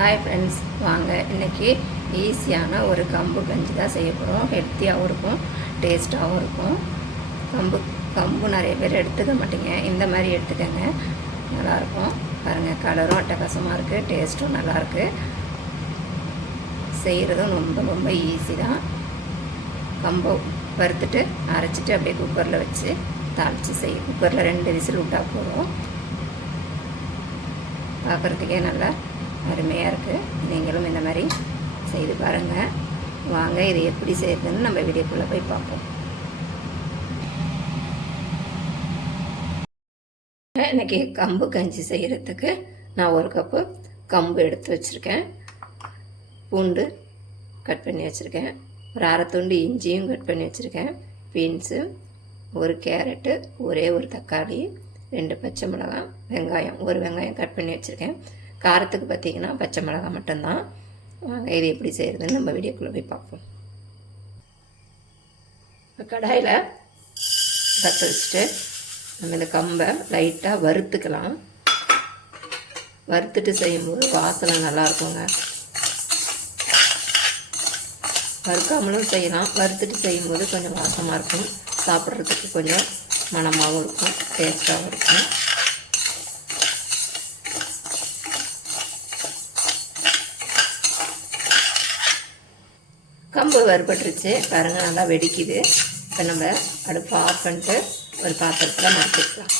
Hi friends வாங்க. இன்றைக்கி ஈஸியான ஒரு கம்பு கஞ்சி தான் செய்ய போகிறோம் ஹெல்த்தியாகவும் இருக்கும் டேஸ்ட்டாகவும் இருக்கும். கம்பு கம்பு நிறைய பேர் எடுத்துக்க மாட்டீங்க. இந்த மாதிரி எடுத்துக்கங்க. நல்லாயிருக்கும் பாருங்கள் கலரும் அட்டகாசமாக இருக்குது டேஸ்ட்டும் நல்லாயிருக்கு செய்கிறதும் ரொம்ப ரொம்ப ஈஸி தான். கம்பை வறுத்துட்டு அரைச்சிட்டு அப்படியே குக்கரில் வச்சு தாளித்து செய்யும் குக்கரில் ரெண்டு விசில் விட்டால் போதும். பார்க்குறதுக்கே நல்லா அருமையாக இருக்குது நீங்களும் இந்த மாதிரி செய்து பாருங்கள் வாங்க இது எப்படி செய்யறதுன்னு நம்ம வீடியோக்குள்ளே போய் பார்ப்போம். இன்றைக்கி கம்பு கஞ்சி செய்கிறதுக்கு நான் ஒரு கப்பு கம்பு எடுத்து வச்சுருக்கேன். பூண்டு கட் பண்ணி வச்சுருக்கேன். ஒரு அரை துண்டு இஞ்சியும் கட் பண்ணி வச்சுருக்கேன். பீன்ஸு ஒரு கேரட்டு ஒரே ஒரு தக்காளி ரெண்டு பச்சை மிளகாய் வெங்காயம் ஒரு வெங்காயம் கட் பண்ணி வச்சுருக்கேன். காரத்துக்கு பார்த்திங்கன்னா பச்சை மிளகாய் மட்டும்தான். வாங்க இது எப்படி செய்கிறதுன்னு நம்ம வீடியோக்குள்ளே போய் பார்ப்போம். இப்போ கடாயில் பற்ற வச்சுட்டு நம்ம இந்த கம்பை லைட்டாக வறுத்துக்கலாம். வறுத்துட்டு செய்யும்போது வாசனை நல்லாயிருக்குங்க வறுக்காமலும் செய்யலாம். வறுத்துட்டு செய்யும்போது கொஞ்சம் வாசமாக இருக்கும். சாப்பிட்றதுக்கு கொஞ்சம் மனமாகவும் இருக்கும். டேஸ்ட்டாகவும் இருக்கும் கம்பு வறுபட்டுருச்சு. பாருங்கள் நல்லா வெடிக்குது. இப்போ நம்ம அடுப்பு ஆஃப் பண்ணிட்டு ஒரு பாத்திரத்தில் மாற்றிக்கலாம்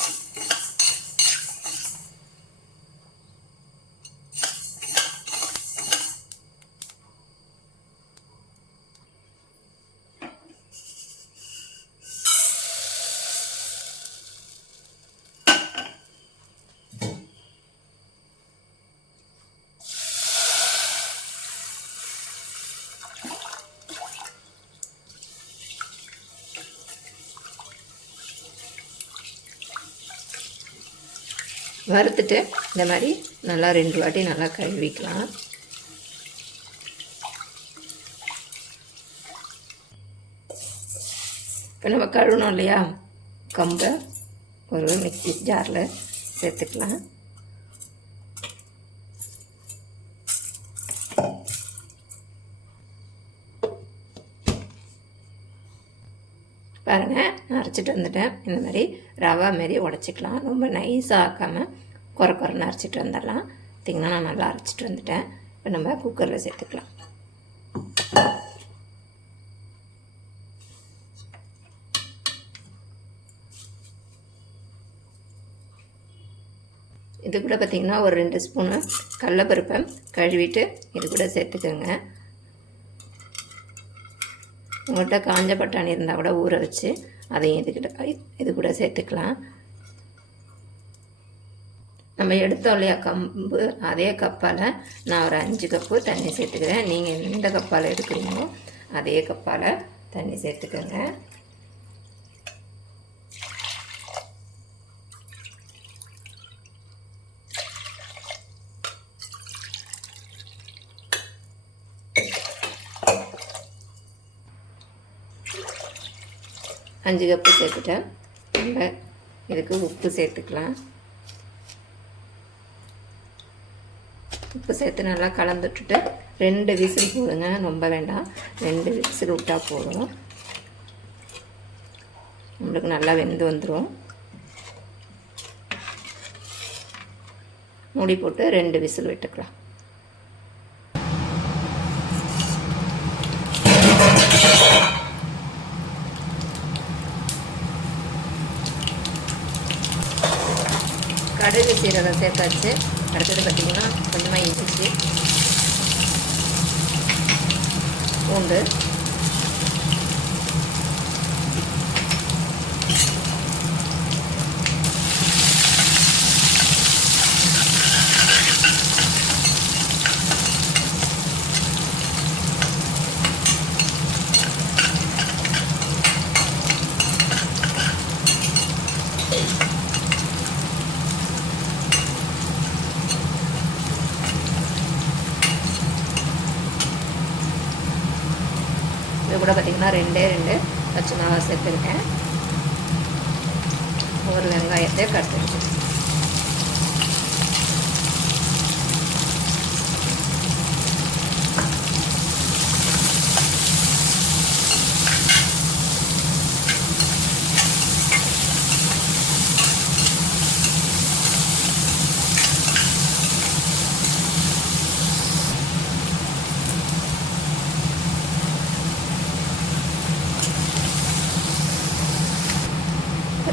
வறுத்துட்டு இந்த மாதிரி நல்லா ரெண்டு வாட்டி நல்லா கழுவிக்கலாம். இப்போ நம்ம கழுவணும் இல்லையா? கம்பை ஒரு மிக்சி ஜாரில் சேர்த்துக்கலாம். பாருங்கள் நான் அரைச்சிட்டு வந்துட்டேன். இந்த மாதிரி ரவா மாரி உடச்சிக்கலாம். ரொம்ப நைஸாக ஆக்காமல் குறை குறைன்னு அரைச்சிட்டு வந்துடலாம். பார்த்திங்கன்னா நான் நல்லா அரைச்சிட்டு வந்துட்டேன். இப்போ நம்ம குக்கரில் சேர்த்துக்கலாம். இது கூட பார்த்திங்கன்னா ஒரு ரெண்டு ஸ்பூனு கடலப்பருப்பை கழுவிட்டு இது கூட சேர்த்துக்கோங்க. உங்கள்கிட்ட காஞ்ச பட்டாணி இருந்தால் கூட ஊற வச்சு அதையும் இதுக்கிட்ட இது கூட சேர்த்துக்கலாம். நம்ம எடுத்தோம் இல்லையா கம்பு அதே கப்பால் நான் ஒரு அஞ்சு கப்பு தண்ணி சேர்த்துக்கிறேன். நீங்கள் எந்த கப்பால் எடுக்கிறீங்களோ அதே கப்பால் தண்ணி சேர்த்துக்கோங்க. அஞ்சு கப்பு சேர்த்துட்டேன். நம்ம இதுக்கு உப்பு சேர்த்துக்கலாம். உப்பு சேர்த்து நல்லா கலந்துட்டுட்டு ரெண்டு விசில் போடுங்க. ரொம்ப வேண்டாம். ரெண்டு விசில் விட்டால் போதும். நம்மளுக்கு நல்லா வெந்து வந்துடும் மூடி போட்டு ரெண்டு விசில் விட்டுக்கலாம். கடுகு சீரகம் சேர்த்தாச்சு. அடுத்தது பார்த்திங்கன்னா கொஞ்சமாக இஞ்சிச்சு பூண்டு. கூட பார்த்திங்கன்னா ரெண்டே ரெண்டு. பச்சை மிளகா சேர்த்துருக்கேன். ஒரு வெங்காயத்தை கட் பண்ணிட்டு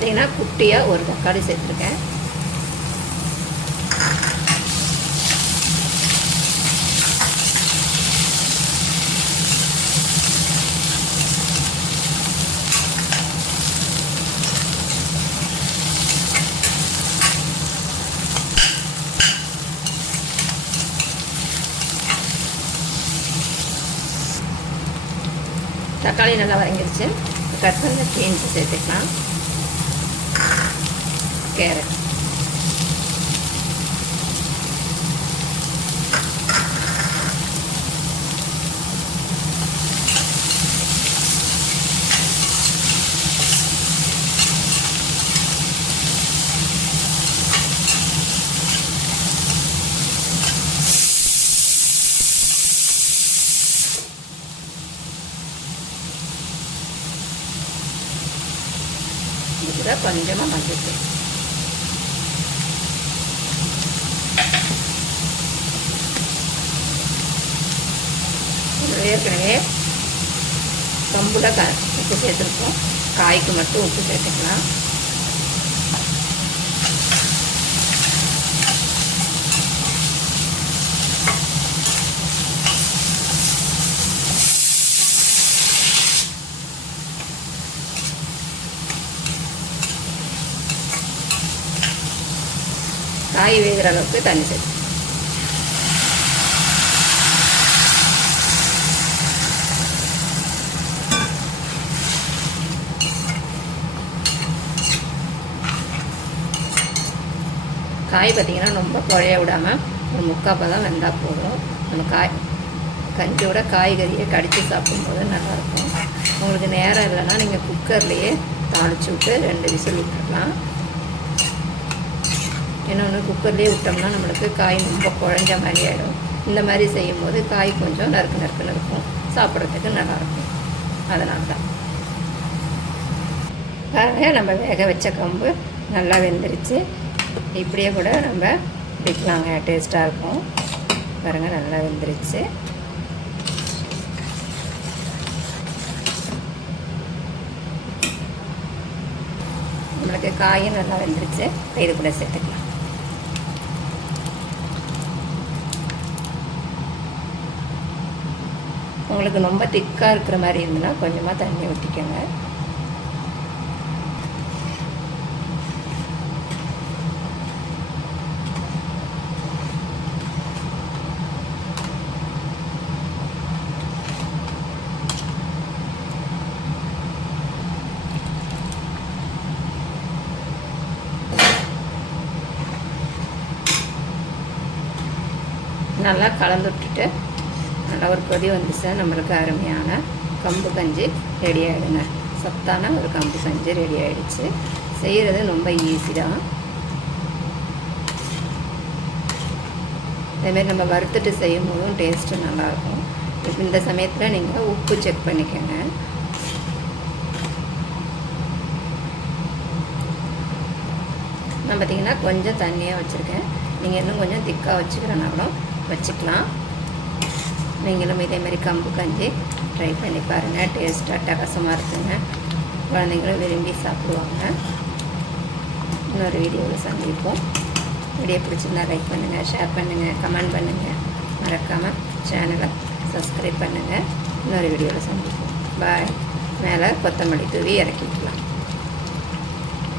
பார்த்தீங்கன்னா குட்டியாக ஒரு தக்காளி சேர்த்துருக்கேன். தக்காளி நல்லா வதங்கிருச்சு கட் பண்ண சேர்த்துக்கலாம். carrot. కూడా కొంచెం మంచిది ஏற்கனவே கம்புல க உப்பு சேர்த்துருக்கோம். காய்க்கு மட்டும் உப்பு சேர்த்துக்கலாம். காய் வேகிற அளவுக்கு தண்ணி சேர்த்து காய் பார்த்திங்கன்னா ரொம்ப குழைய விடாமல் ஒரு முக்கால் பதம் வெந்தால் போதும். நம்ம காய் கஞ்சியோட காய்கறியை கடித்து சாப்பிடும்போது நல்லாயிருக்கும். உங்களுக்கு நேரம் இல்லைன்னா நீங்கள் குக்கர்லேயே தாளித்து விட்டு ரெண்டு விசில் விட்டுடலாம் இன்னொன்று குக்கர்லேயே விட்டோம்னா நம்மளுக்கு காய் ரொம்ப குழஞ்ச மாதிரி ஆகிடும் இந்த மாதிரி செய்யும்போது காய் கொஞ்சம் நறுக்கு நறுக்குன்னு இருக்கும். சாப்பிட்றதுக்கு நல்லாயிருக்கும். அதனால தான் பாருங்க நம்ம வேக வச்ச கம்பு நல்லா வெந்துருச்சு. இப்படியே கூட நம்ம வைக்கலாங்க டேஸ்ட்டாக இருக்கும். பாருங்கள் நல்லா வெந்துருச்சு. நம்மளுக்கு காயும் நல்லா வெந்துருச்சு. இது கூட சேர்த்துக்கலாம். உங்களுக்கு ரொம்ப திக்காக இருக்கிற மாதிரி இருந்ததுன்னா கொஞ்சமாக தண்ணி ஊற்றிக்கோங்க நல்லா கலந்து விட்டுட்டு நல்லா ஒரு கொதி வந்துச்சு. நம்மளுக்கு அருமையான கம்பு கஞ்சி ரெடி ஆகிடுங்க சத்தான ஒரு கம்பு கஞ்சி ரெடி ஆகிடுச்சு செய்கிறது ரொம்ப ஈஸி தான். இதேமாரி நம்ம வறுத்துட்டு செய்யும் போதும் டேஸ்ட்டு நல்லாயிருக்கும். இப்போ இந்த சமயத்தில் நீங்கள் உப்பு செக் பண்ணிக்கோங்க. நான் பார்த்தீங்கன்னா கொஞ்சம் தண்ணியாக வச்சுருக்கேன். நீங்கள் இன்னும் கொஞ்சம் திக்காக வச்சுக்கிறனாலும் வச்சுக்கலாம். நீங்களும் இதேமாரி கம்பு கஞ்சி ட்ரை பண்ணி பாருங்கள் டேஸ்ட்டாக அட்டகாசமாக இருக்குங்க. குழந்தைங்களும் விரும்பி சாப்பிடுவாங்க. இன்னொரு வீடியோவில் சந்திப்போம். வீடியோ பிடிச்சிருந்தா லைக் பண்ணுங்கள் ஷேர் பண்ணுங்கள் கமெண்ட் பண்ணுங்கள் மறக்காமல் சேனலை சப்ஸ்கிரைப் பண்ணுங்கள் இன்னொரு வீடியோவில் சந்திப்போம். பாய் மேலே கொத்தமல்லி தூவி இறக்கிட்டு